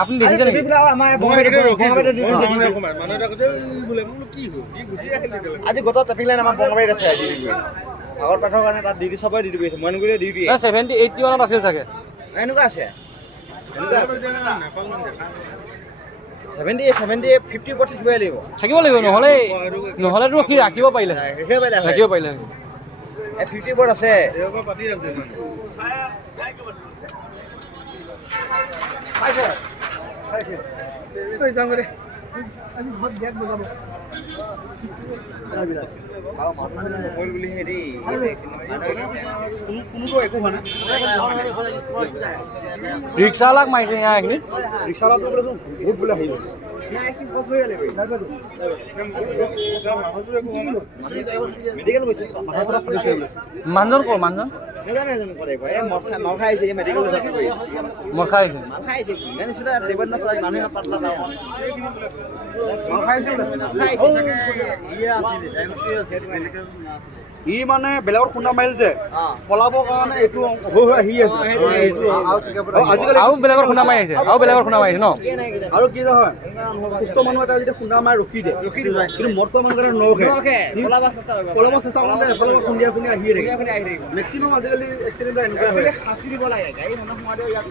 আপনি দেখিছে নেকি আজি গত ট্ৰেফিক লাইন আমাৰ বঙাবাৰীত আছে আগৰ পাঠৰ কাৰণে তাত ডিউটি চবৰে ডিউটি কৰিছে মইনগুৰিয়ে ডিউটি 70 80 মানত আছিল চাগে এনেকুৱা আছে 70 50 ওপৰত থাকিবই লাগিব নহ'লেতো সি ৰাখিব পাৰিলে ৰাখিব পাৰিলে 50 ওপৰত আছে বুলি হেৰি কোনোতো একো হোৱা নাই ৰিক্সালাক মাৰিছে এইখিনি ৰিক্সালাটো বোলে বহুত বোলে হেৰি হৈছে মেডিকেল গৈছে মানুহজন ক'ৰ মানুহজন মাল খাই আহিছে মেডিকেল মদ খাই আহিছে মাল খাই আহিছে মানুহে পাতলা ই মানে বেলেগৰ খুন্দা মাৰিল যে পলাবৰ কাৰণে এইটো হৈ আহি আছে আৰু বেলেগৰ খুন্দা মাৰি আহিছে ন আৰু কি হয় সুস্থ মানুহ এটা যেতিয়া খুন্দা মাৰি ৰখি দিয়ে কিন্তু মদ খোৱা মানুহ কাৰণে নৰখে পলাব চেষ্টা কৰোঁতে এফালৰ খুন্দিয়া আহিয়ে থাকে মেক্সিমাম আজিকালি এক্সিডেণ্ট এনেকুৱা হয় সাঁচি দিব লাগে গাড়ী মানুহ সোমাই ইয়াত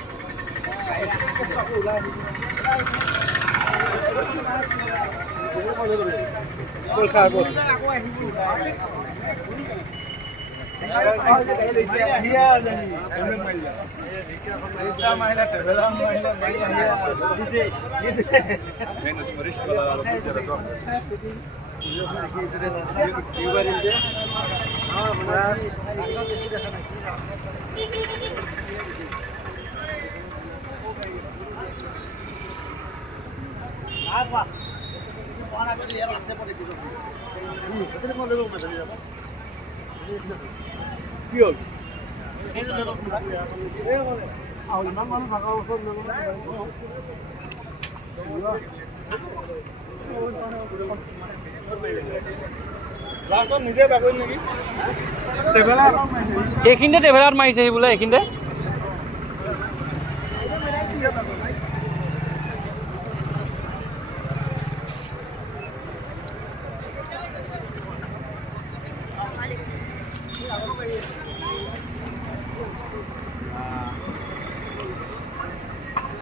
এইখিনিতে ট্ৰেভেলাৰ মাৰিছে বোলে এইখিনিতে